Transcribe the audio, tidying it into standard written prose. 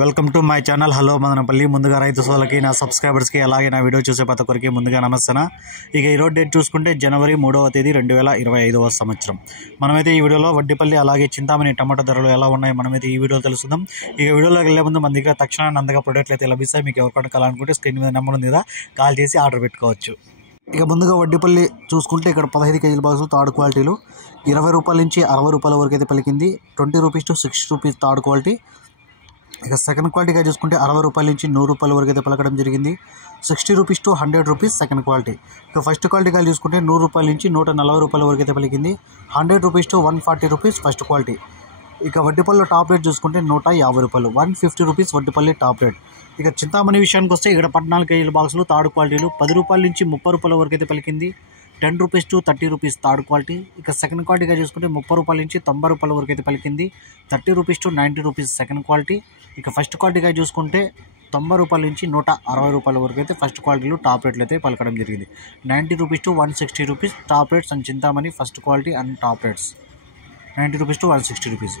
Welcome to my channel. Hello Madanapalle. ముందుగా రైతు సోదరులకి, నా సబ్స్క్రైబర్స్కి, అలాగే నా వీడియో చూసే ప్రతి ఒక్కరికి ముందుగా నమస్తే. ఇక ఈరోజు డేట్ చూసుకుంటే జనవరి 3వ తేదీ 2025వ సంవత్సరం. మనమైతే ఈ వీడియోలో వడ్డిపల్లి అలాగే చింతామణి టమాటా ధరలు ఎలా ఉన్నాయో మనమైతే ఈ వీడియోలో తెలుసుకుందాం. ఇక వీడియోలోకి వెళ్ళే ముందు మన దగ్గర తక్షణాన్ని అందగా ప్రొడక్ట్లు అయితే లభిస్తాయి. మీకు ఎవరికైనా కావాలనుకుంటే స్క్రీన్ మీద నెంబర్ ఉంది కదా, కాల్ చేసి ఆర్డర్ పెట్టుకోవచ్చు. ఇక ముందుగా వడ్డిపల్లి చూసుకుంటే ఇక్కడ 15 కేజీల బాక్సులు థర్డ్ క్వాలిటీలు 20 రూపాయల నుంచి 60 రూపాయల వరకు అయితే పలికింది. 20 rupees to 60 rupees third quality. ఇక సెకండ్ క్వాలిటీగా చూసుకుంటే 60 రూపాయల నుంచి 100 రూపాయల వరకు అయితే పలకడం జరిగింది. 60 rupees to 100 rupees second quality. ఇక ఫస్ట్ క్వాలిటీగా చూసుకుంటే 100 రూపాయల నుంచి 140 రూపాయల వరకు అయితే పలికింది. 100 rupees to 140 rupees first quality. ఇక వడ్డిపల్లి టాప్ రేట్ చూసుకుంటే 150 రూపాయలు, 150 రూపీస్ వడ్డిపల్లి టాప్ రేట్. ఇక చింతామణి విషయానికి వస్తే ఇక్కడ 14 కేజీల బాక్సులు థర్డ్ క్వాలిటీలు 10 రూపాయల నుంచి 30 రూపాయల వరకు అయితే పలికింది. 10 rupees to 30 rupees third quality. ఇక సెకండ్ క్వాలిటీగా చూసుకుంటే 30 రూపాయల నుంచి 90 రూపాయల వరకు అయితే పలికింది. 30 rupees to 90 rupees second quality. ఇక ఫస్ట్ క్వాలిటీగా చూసుకుంటే 90 రూపాయల నుంచి 160 రూపాయల వరకు అయితే ఫస్ట్ క్వాలిటీలో టాప్ రేట్లు అయితే పలకడం జరిగింది. 90 rupees to 160 rupees top rates and Chintamani first quality and top rates. 90 rupees to 160 rupees.